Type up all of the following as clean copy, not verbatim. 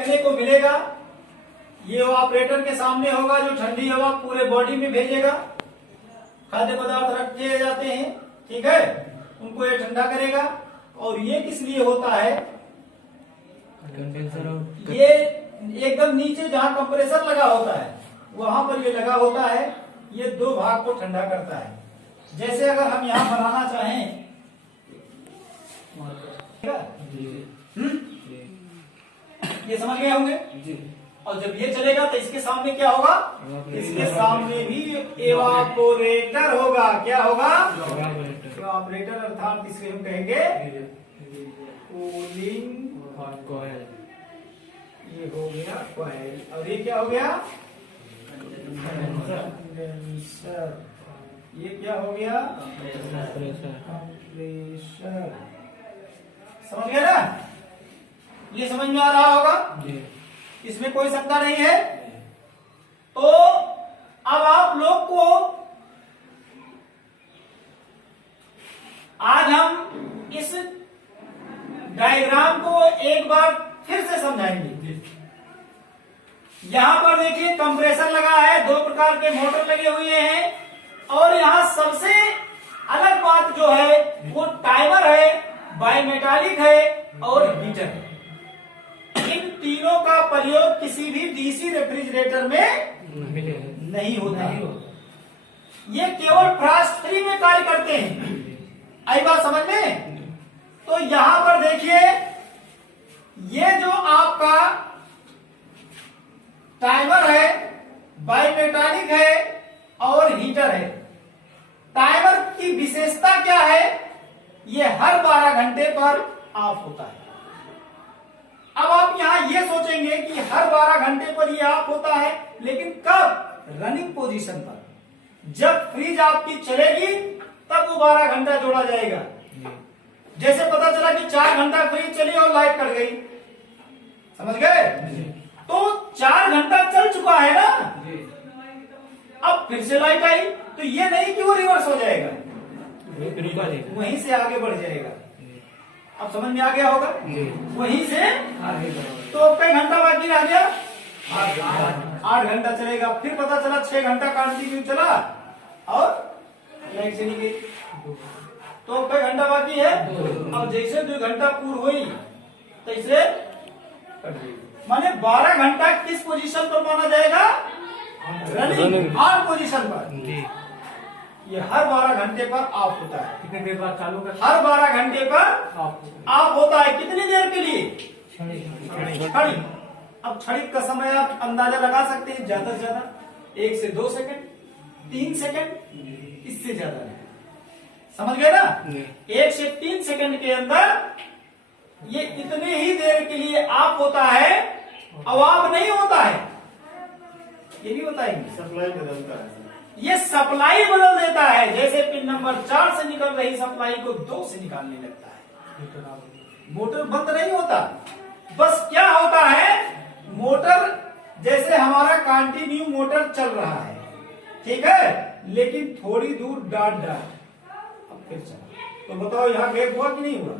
देखने को मिलेगा। ये ऑपरेटर के सामने होगा जो ठंडी हवा पूरे बॉडी में भेजेगा। खाद्य पदार्थ रखे जाते हैं, ठीक है, उनको ये ठंडा करेगा। और ये किस लिए होता है? ये एकदम नीचे जहां कंप्रेसर लगा होता है वहां पर ये लगा होता है। ये दो भाग को ठंडा करता है। जैसे अगर हम यहाँ बनाना चाहें, ये समझ गए होंगे जी। और जब ये चलेगा तो इसके सामने क्या होगा? इसके सामने भी एवापोरेटर होगा। क्या होगा? एवापोरेटर, अर्थात इससे हम कहेंगे कूलिंग कॉइल। ये हो गया कॉइल। और ये क्या हो गया? कंडेंसर। ये क्या हो गया? कंप्रेसर। समझ गया ना? ये समझ में आ रहा होगा जी। इसमें कोई शंका नहीं है। तो अब आप लोग को आज हम इस डायग्राम को एक बार फिर से समझाएंगे। यहां पर देखिए कंप्रेसर लगा है, दो प्रकार के मोटर लगे हुए हैं। और यहां सबसे अलग बात जो है वो टाइमर है, बाइमेटालिक है और हीटर है। इन तीनों का प्रयोग किसी भी डीसी रेफ्रिजरेटर में नहीं होता है। ये केवल फ्रॉस्ट फ्री में कार्य करते हैं। आई बात समझ में? तो यहां पर देखिए, ये जो आपका टाइमर है, बाइमेटालिक है और हीटर है। टाइमर की विशेषता क्या है? ये हर 12 घंटे पर ऑफ होता है। अब आप यहां ये सोचेंगे कि हर 12 घंटे पर ये ऑफ होता है, लेकिन कब? रनिंग पोजीशन पर। जब फ्रिज आपकी चलेगी तब वो 12 घंटा जोड़ा जाएगा। जैसे पता चला कि 4 घंटा फ्रिज चली और लाइट कट गई, समझ गए? तो 4 घंटा चल चुका है ना, अब फिर से लाइट आई तो ये नहीं कि वो रिवर्स हो जाएगा, वहीं से आगे बढ़ जाएगा। अब समझ में आ गया होगा? वहीं से आगे। तो कई घंटा बाकी रह गया? 8 घंटा चलेगा। फिर पता चला 6 घंटा कंटिन्यू चला और लाइट चली गई, तो कई घंटा बाकी है? अब जैसे 2 घंटा पूर्ण हुई तैसे माने 12 घंटा किस पोजीशन पर माना जाएगा? रनिंग ऑन पोजीशन पर। ये हर 12 घंटे पर ऑफ होता है। कितने देर बाद चालू कर? हर 12 घंटे पर ऑफ होता है। कितनी देर के लिए? क्षणिक। अब क्षणिक का समय आप अंदाजा लगा सकते हैं, ज्यादा से ज्यादा 1 से 2 सेकंड, 3 सेकंड, इससे ज्यादा नहीं। समझ गए ना? 1 से 3 सेकंड के अंदर ये इतने ही देर के लिए ऑफ होता है। अब ऑफ नहीं होता है, ये नहीं होता है, सप्लाई बदलता है। ये सप्लाई बदल देता है। जैसे पिन नंबर 4 से निकल रही सप्लाई को 2 से निकालने लगता है। मोटर बंद नहीं होता, बस क्या होता है, मोटर जैसे हमारा कंटिन्यू मोटर चल रहा है, ठीक है, लेकिन थोड़ी दूर डाट अब फिर चला। तो बताओ यहाँ गैप हुआ कि नहीं हुआ?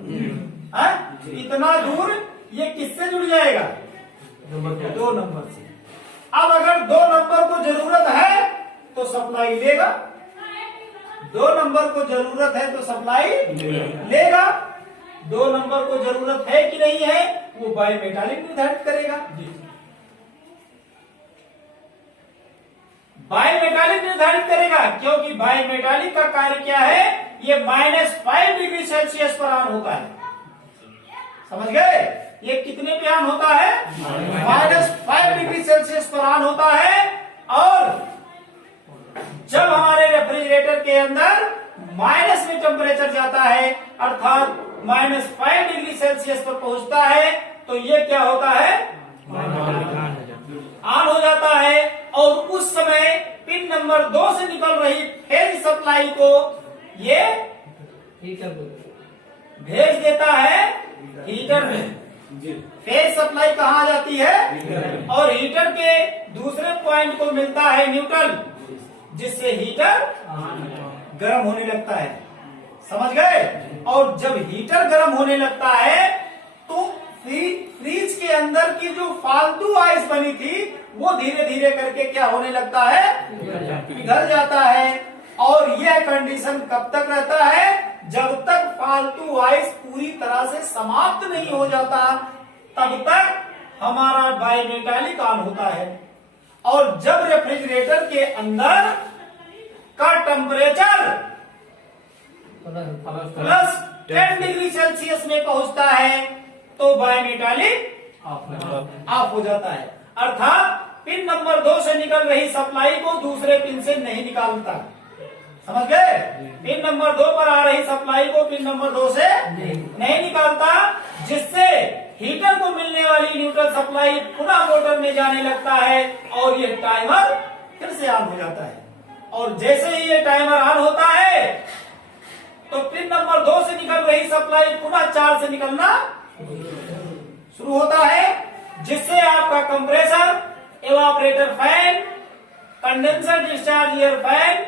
इतना दूर ये किससे जुड़ जाएगा? 2 नंबर से। अब अगर 2 नंबर को जरूरत है तो सप्लाई लेगा, 2 नंबर को जरूरत है तो सप्लाई लेगा। 2 नंबर को जरूरत है कि नहीं है वो बाइमेटालिक निर्धारित करेगा। बाइमेटालिक निर्धारित करेगा, क्योंकि बाइमेटालिक का कार्य क्या है? ये -5 डिग्री सेल्सियस पर ऑन होता है। समझ गए? ये कितने पे ऑन होता है? -5 डिग्री सेल्सियस पर ऑन होता है। और जब हमारे रेफ्रिजरेटर के अंदर माइनस में टेम्परेचर जाता है, अर्थात -5 डिग्री सेल्सियस पर पहुंचता है, तो ये क्या होता है? ऑन हो जाता है। और उस समय पिन नंबर 2 से निकल रही फेज सप्लाई को ये भेज देता है हीटर में। फेज सप्लाई कहाँ जाती है? और हीटर के दूसरे पॉइंट को मिलता है न्यूट्रल, जिससे हीटर गर्म होने लगता है। समझ गए? और जब हीटर गर्म होने लगता है तो फ्रीज के अंदर की जो फालतू आइस बनी थी वो धीरे धीरे करके क्या होने लगता है, पिघल जाता है। और यह कंडीशन कब तक रहता है, जब तक फालतू आइस पूरी तरह से समाप्त नहीं हो जाता, तब तक हमारा बाइमेटालिक ऑन होता है। और जब रेफ्रिजरेटर के अंदर का टेम्परेचर +10 डिग्री सेल्सियस में पहुंचता है तो बाइमेटालिक ऑफ हो जाता है। अर्थात पिन नंबर 2 से निकल रही सप्लाई को दूसरे पिन से नहीं निकालता। समझ गए? पिन नंबर 2 पर आ रही सप्लाई को पिन नंबर 2 से नहीं निकालता, जिससे हीटर को मिलने वाली न्यूट्रल सप्लाई पुनः मोटर में जाने लगता है और ये टाइमर फिर से ऑन हो जाता है। और जैसे ही ये टाइमर ऑन होता है तो पिन नंबर 2 से निकल रही सप्लाई पुनः 4 से निकलना शुरू होता है, जिससे आपका compressor, evaporator fan, condenser discharge air fan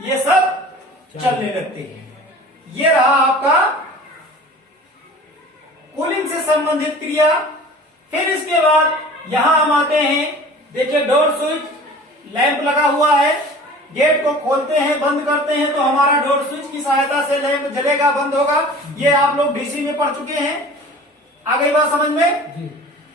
ये सब चलने लगते हैं। ये रहा आपका कूलिंग से संबंधित क्रिया। फिर इसके बाद यहां हम आते हैं, देखिए डोर स्विच लैंप लगा हुआ है, गेट को खोलते हैं बंद करते हैं तो हमारा डोर स्विच की सहायता से लैंप जलेगा बंद होगा। ये आप लोग डीसी में पढ़ चुके हैं, आ गई बात समझ में?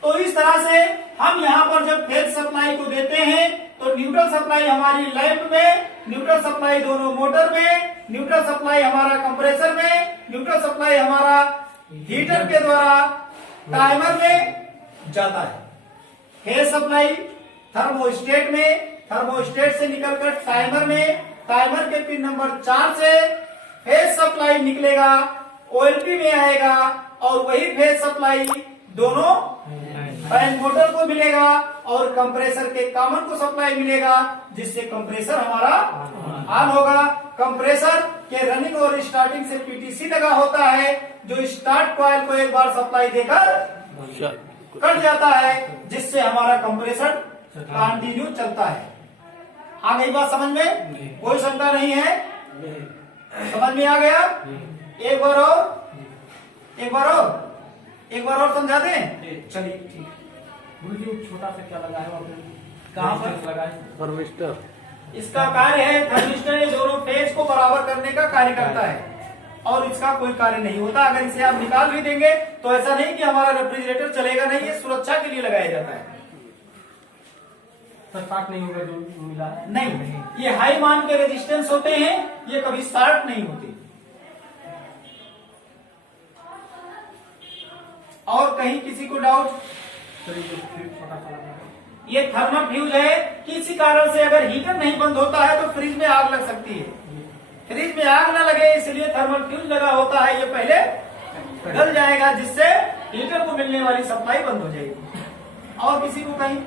तो इस तरह से हम यहाँ पर जब फेज सप्लाई को देते हैं तो न्यूट्रल सप्लाई हमारी लैंप में, न्यूट्रल सप्लाई दोनों मोटर में, न्यूट्रल सप्लाई हमारा कंप्रेसर में, न्यूट्रल सप्लाई हमारा हीटर के द्वारा टाइमर में जाता है। फेज सप्लाई थर्मोस्टेट में, थर्मोस्टेट से निकलकर टाइमर में, टाइमर के पिन नंबर 4 से फेज सप्लाई निकलेगा, ओएलपी में आएगा और वही फेज सप्लाई दोनों फैन मोटर को मिलेगा और कंप्रेसर के कॉमन को सप्लाई मिलेगा, जिससे कंप्रेसर हमारा ऑन होगा। कंप्रेसर के रनिंग और स्टार्टिंग से पीटीसी लगा होता है, जो स्टार्ट कॉइल को एक बार सप्लाई देकर कट जाता है, जिससे हमारा कंप्रेसर कंटिन्यू चलता है। आ गई बात समझ में? कोई शंका नहीं है? समझ में आ गया? एक बार और, एक बार और, एक बार और समझा दें? चलिए ठीक। छोटा सा क्या लगा है, कहाँ पर लगा है? थर्मिस्टर। इसका कार्य है, थर्मिस्टर ये दोनों फेज को बराबर करने का कार्य करता है और इसका कोई कार्य नहीं होता। अगर इसे आप निकाल भी देंगे तो ऐसा नहीं कि हमारा रेफ्रिजरेटर चलेगा नहीं, ये सुरक्षा के लिए लगाया जाता है। स्टार्ट नहीं होगा जो मिला है? नहीं, ये हाई मान के रेजिस्टेंस होते हैं, ये कभी स्टार्ट नहीं होते। और कहीं किसी को डाउट? ये थर्मल फ्यूज है, किसी कारण से अगर हीटर नहीं बंद होता है तो फ्रिज में आग लग सकती है। फ्रिज में आग ना लगे इसलिए थर्मल फ्यूज लगा होता है, ये पहले जल जाएगा, जिससे हीटर को मिलने वाली सप्लाई बंद हो जाएगी। और किसी को कहीं